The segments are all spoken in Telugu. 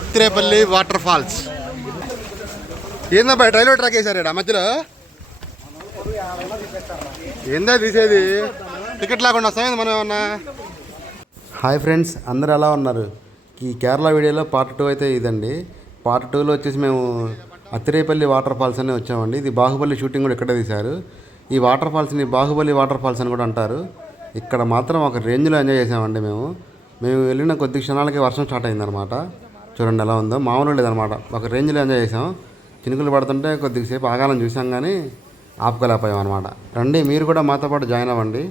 చిత్రేపల్లి వాటర్ ఫాల్స్. ఏందబ్బా రైల్వే ట్రాక్ వేసారా మధ్యలో? ఏందా తీసేది? టికెట్ లేకుండా వస్తాం మనం ఏమన్నా? హాయ్ ఫ్రెండ్స్, అందరు ఎలా ఉన్నారు? ఈ కేరళ వీడియోలో పార్ట్ 2 అయితే ఇదండి. పార్ట్ 2లో వచ్చేసి మేము అత్తిరేపల్లి వాటర్ ఫాల్స్ అని వచ్చామండి. ఇది బాహుబలి షూటింగ్ కూడా ఇక్కడే తీశారు. ఈ వాటర్ ఫాల్స్ని బాహుబలి వాటర్ ఫాల్స్ అని కూడా అంటారు. ఇక్కడ మాత్రం ఒక రేంజ్లో ఎంజాయ్ చేసామండి. మేము వెళ్ళిన కొద్ది క్షణాలకి వర్షం స్టార్ట్ అయిందనమాట. చూడండి ఎలా ఉందో, మామూలు లేదనమాట. ఒక రేంజ్లో ఎంజాయ్ చేసాం. చినుకులు పడుతుంటే కొద్దిసేపు ఆగాలని చూసాం కానీ ఆపుకోలేకపోయాం అనమాట. రండి మీరు కూడా మాతో పాటు జాయిన్ అవ్వండి.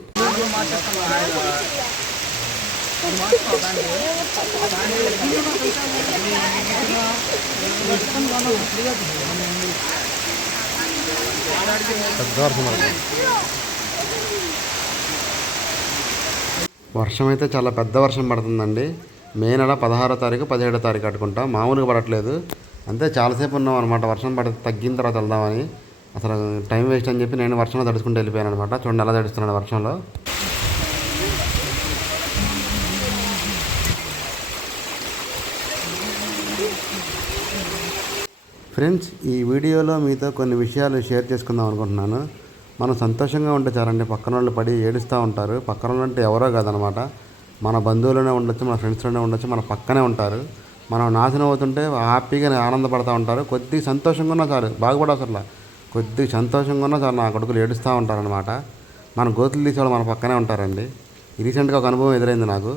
వర్షం అయితే చాలా పెద్ద వర్షం పడుతుందండి. మే నెల 16వ తారీఖు 17వ తారీఖు అట్టుకుంటా. మామూలుగా పడట్లేదు. అంతే చాలాసేపు ఉన్నాం అనమాట. వర్షం తగ్గిన తర్వాత వెళ్దామని. అసలు టైం వేస్ట్ అని చెప్పి నేను వర్షంలో తడుచుకుంటూ వెళ్ళిపోయాను అనమాట. చూడండి ఎలా తడుస్తున్నాను వర్షంలో. ఫ్రెండ్స్, ఈ వీడియోలో మీతో కొన్ని విషయాలు షేర్ చేసుకుందాం అనుకుంటున్నాను. మనం సంతోషంగా ఉంటే చాలండి, పక్కన వాళ్ళు పడి ఏడుస్తూ ఉంటారు. పక్కన వాళ్ళు అంటే ఎవరో కాదనమాట, మన బంధువులోనే ఉండొచ్చు, మన ఫ్రెండ్స్లోనే ఉండొచ్చు, మన పక్కనే ఉంటారు. మనం నాశనం అవుతుంటే హ్యాపీగా ఆనందపడుతూ ఉంటారు. కొద్దిగా సంతోషంగా ఉన్నా చాలు, బాగుపడవసరలా, కొద్దిగా సంతోషంగా ఉన్నా చాలు నా కొడుకులు ఏడుస్తూ ఉంటారనమాట. మన గోతులు తీసేవాళ్ళు మన పక్కనే ఉంటారండి. రీసెంట్గా ఒక అనుభవం ఎదురైంది నాకు.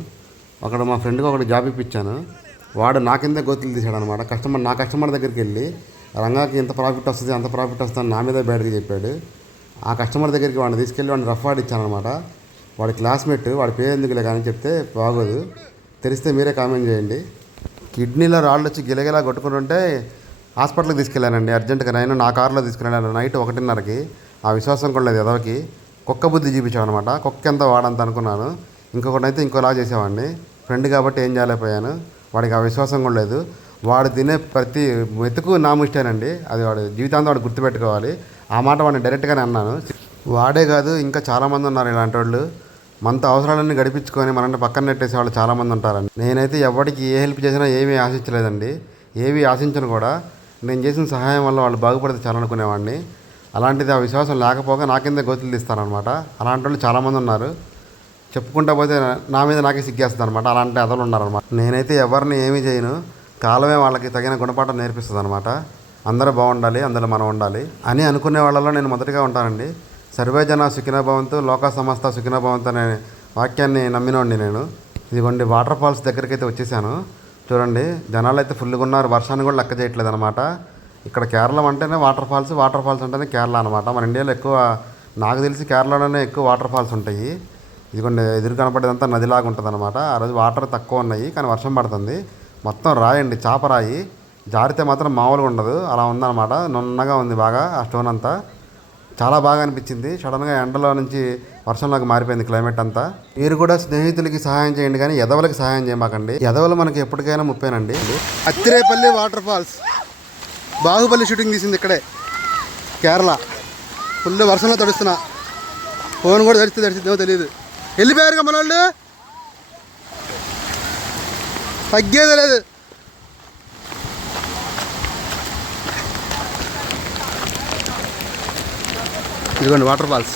మా ఫ్రెండ్కి ఒకటి జాబ్ ఇప్పించాను. వాడు నా కిందే గోతులు తీసాడు అనమాట. నా కస్టమర్ దగ్గరికి వెళ్ళి రంగాకి ఇంత ప్రాఫిట్ వస్తుంది, అంత ప్రాఫిట్ వస్తుంది నా మీద బయటకి చెప్పాడు. ఆ కస్టమర్ దగ్గరికి వాడిని తీసుకెళ్ళి వాడిని రఫ్ ఆడిచ్చాను అనమాట. వాడి క్లాస్మేట్, వాడి పేరు ఎందుకులే కానీ చెప్తే బాగోదు, తెలిస్తే మీరే కామెంట్ చేయండి. కిడ్నీలో రాళ్ళు వచ్చి గిలగిలా కొట్టుకుంటుంటే హాస్పిటల్కి తీసుకెళ్ళానండి అర్జెంటుగా. నేను నా కారులో తీసుకెళ్ళాను నైట్ 1:30కి. ఆ విశ్వాసం కూడా లేదు ఎదవకి. కుక్క బుద్ధి చూపించాను అనమాట. కుక్క ఎంత వాడంత అనుకున్నాను. ఇంకొకటైతే ఇంకోలా చేసేవాడిని. ఫ్రెండ్ కాబట్టి ఏం చేయలేకపోయాను. వాడికి ఆ విశ్వాసం కూడా లేదు. వాడు తినే ప్రతి మెతుకు నా ముష్టేనండి. అది వాడు జీవితాంతం వాడు గుర్తుపెట్టుకోవాలి. ఆ మాట వాడిని డైరెక్ట్గానే అన్నాను. వాడే కాదు, ఇంకా చాలామంది ఉన్నారు ఇలాంటి వాళ్ళు. మనతో అవసరాలన్నీ గడిపించుకొని మనల్ని పక్కన నెట్టేసే వాళ్ళు చాలామంది ఉంటారండి. నేనైతే ఎవరికి ఏ హెల్ప్ చేసినా ఏమీ ఆశించలేదండి, ఏమీ ఆశించను కూడా. నేను చేసిన సహాయం వల్ల వాళ్ళు బాగుపడితే చాలనుకునేవాడిని. అలాంటిది ఆ విశ్వాసం లేకపోగా నా కింద గోతులు తీస్తారనమాట. అలాంటి వాళ్ళు చాలామంది ఉన్నారు. చెప్పుకుంటా పోతే నా మీద నాకే సిగ్గేస్తుంది అనమాట. అలాంటి అదలు ఉన్నారనమాట. నేనైతే ఎవరిని ఏమీ చేయను. కాలమే వాళ్ళకి తగిన గుణపాఠం నేర్పిస్తుంది అనమాట. అందరూ బాగుండాలి, అందులో మనం ఉండాలి అని అనుకునే వాళ్ళలో నేను మొదటిగా ఉంటానండి. సర్వే జన సుఖినో భవంతు, లోక సమస్త సుఖినో భవంతు అనే వాక్యాన్ని నమ్మినోండి నేను. ఇదిగోండి వాటర్ ఫాల్స్ దగ్గరికి అయితే వచ్చేసాను. చూడండి జనాలు అయితే ఫుల్గా ఉన్నారు. వర్షాన్ని కూడా లెక్క చేయట్లేదు అనమాట. ఇక్కడ కేరళ అంటేనే వాటర్ ఫాల్స్ అంటేనే కేరళ అనమాట. మన ఇండియాలో ఎక్కువ, నాకు తెలిసి కేరళలోనే ఎక్కువ వాటర్ ఫాల్స్ ఉంటాయి. ఇదిగోండి ఎదురు కనపడేదంతా నదిలాగా ఉంటుంది అనమాట. ఆ రోజు వాటర్ తక్కువ ఉన్నాయి కానీ వర్షం పడుతుంది. మొత్తం రాయండి, చాపరాయి. జారితే మాత్రం మామూలుగా ఉండదు, అలా ఉందన్నమాట. నున్నగా ఉంది బాగా ఆ స్టోన్ అంతా. చాలా బాగా అనిపించింది. సడన్గా ఎండలో నుంచి వర్షంలోకి మారిపోయింది క్లైమేట్ అంతా. మీరు కూడా స్నేహితులకి సహాయం చేయండి కానీ ఎదవలకి సహాయం చేయమాకండి. ఎదవలు మనకి ఎప్పటికైనా ముప్పేనండి. అత్తిరేపల్లి వాటర్ ఫాల్స్, బాహుబలి షూటింగ్ తీసింది ఇక్కడే కేరళ. ఫుల్ వర్షంలో తడుస్తున్నా. ఫోన్ కూడా తడిస్తే తెలియదు. వెళ్ళిపోయారుగా మన వాళ్ళు, తగ్గేదే లేదు. ఇదిగోండి వాటర్ ఫాల్స్.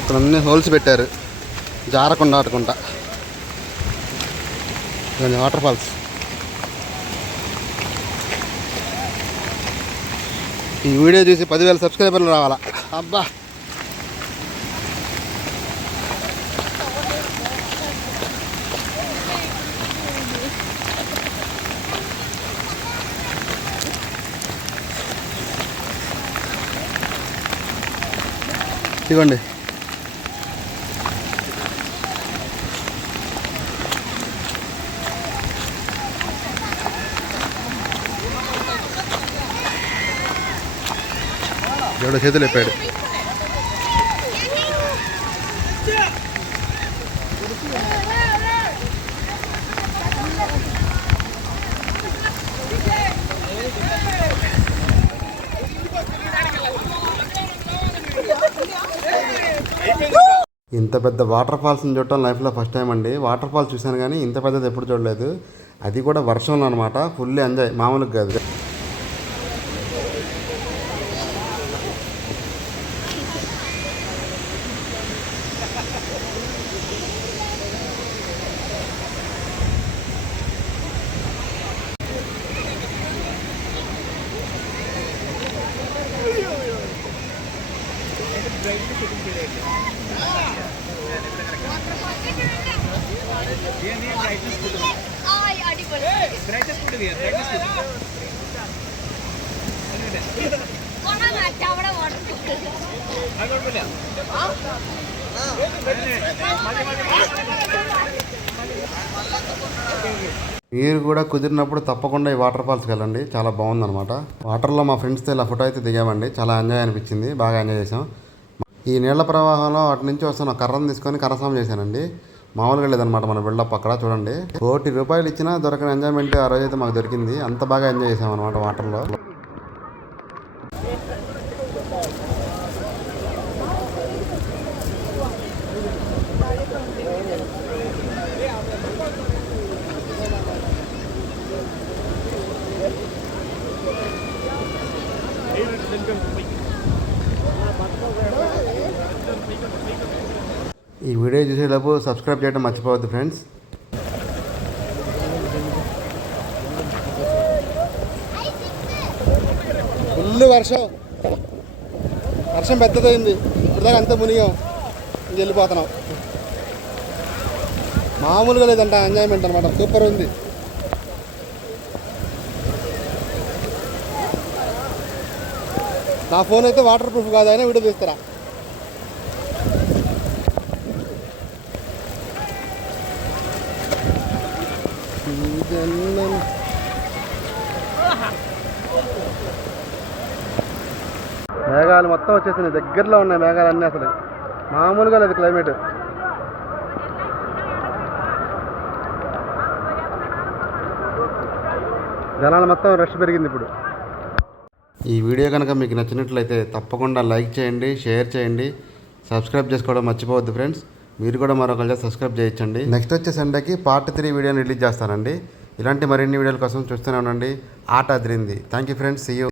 ఇక్కడ అన్ని హోల్స్ పెట్టారు జారకుండా ఆటకుండా. ఇదిగోండి వాటర్ ఫాల్స్. ఈ వీడియో చూసి 10,000 సబ్స్క్రైబర్లు రావాలా. అబ్బా, ఇదిగోండి ఎవడో చేతులు ఎప్పాడు. ఇంత పెద్ద వాటర్ ఫాల్స్ని చూడటం లైఫ్లో ఫస్ట్ టైం అండి. వాటర్ ఫాల్స్ చూశాను కానీ ఇంత పెద్దది ఎప్పుడు చూడలేదు. అది కూడా వర్షంలో అనమాట. ఫుల్ ఎంజాయ్, మామూలుగా కాదు. మీరు కూడా కుదిరినప్పుడు తప్పకుండా ఈ వాటర్ ఫాల్స్కి వెళ్ళండి. చాలా బాగుందన్నమాట. వాటర్లో మా ఫ్రెండ్స్తో ఇలా ఫోటో అయితే దిగామండి. చాలా ఎంజాయ్ అనిపించింది, బాగా ఎంజాయ్ చేసాం. ఈ నీళ్ల ప్రవాహంలో అటు నుంచి వస్తున్న కర్రను తీసుకొని కర్రసాం చేశానండి. మామూలుగా లేదనమాట మన బిల్డప్. అక్కడ చూడండి, ₹1,00,000 ఇచ్చినా దొరకని ఎంజాయ్మెంట్ ఆ రోజైతే మాకు దొరికింది. అంత బాగా ఎంజాయ్ చేసాం అనమాట వాటర్లో. ఈ వీడియో చూసేలోపు సబ్స్క్రైబ్ చేయడం మర్చిపోవద్దు ఫ్రెండ్స్. ఫుల్ వర్షం పెద్దదైంది. ఇప్పుడుదాకా అంతా మునిగాం, వెళ్ళిపోతున్నాం. మామూలుగా లేదంట ఎంజాయ్మెంట్ అనమాట. సూపర్ ఉంది. నా ఫోన్ అయితే వాటర్ ప్రూఫ్ కాదు, అయినా వీడియో తీస్తారా? మేఘాలు మొత్తం వచ్చేసినాయి, దగ్గరలో ఉన్నాయి మేఘాలు అన్నీ. అసలు మామూలుగా లేదు క్లైమేట్. జనాలు మొత్తం రష్ పెరిగింది ఇప్పుడు. ఈ వీడియో కనుక మీకు నచ్చినట్లయితే తప్పకుండా లైక్ చేయండి, షేర్ చేయండి, సబ్స్క్రైబ్ చేసుకోవడం మర్చిపోవద్దు ఫ్రెండ్స్. మీరు కూడా మరొకరు సబ్స్క్రైబ్ చేయించండి. నెక్స్ట్ వచ్చే సండేకి పార్ట్ 3 వీడియోని రిలీజ్ చేస్తానండి. ఇలాంటి మరిన్ని వీడియోల కోసం చూస్తూనే ఉండండి. ఆట అదిరింది. Thank you friends. See you.